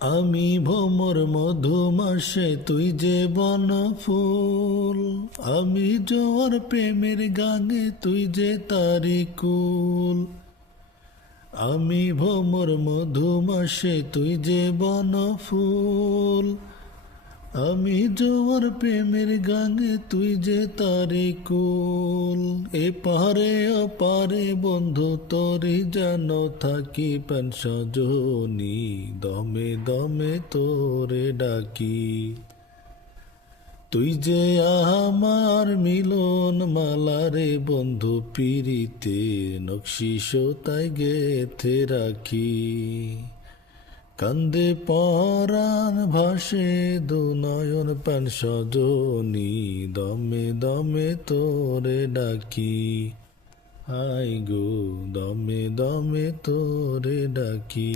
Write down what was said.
আমি ভ্রমর মধুমাসে তুই যে বনফুল, আমি জোয়ার প্রেমের গানে তুই যে তারি কুল। আমি ভ্রমর মধুমাসে তুই যে বনফুল, আমি জোয়ার প্রেমের গানে তুই যে তারি কুল। এ পারে ও পারে বন্ধু তোরি যেন থাকি পেন সজনী, দমে দমে তোরে ডাকি। তুই যে আমার মিলন মালারে বন্ধু, পিরিতে নকশি তাই গেথে রাখি। কান্দে পরাণ ভাসে দু নয়ন পান সজনী, দমে দমে তোরে ডাকি। আই গো দমে দমে তোরে ডাকি।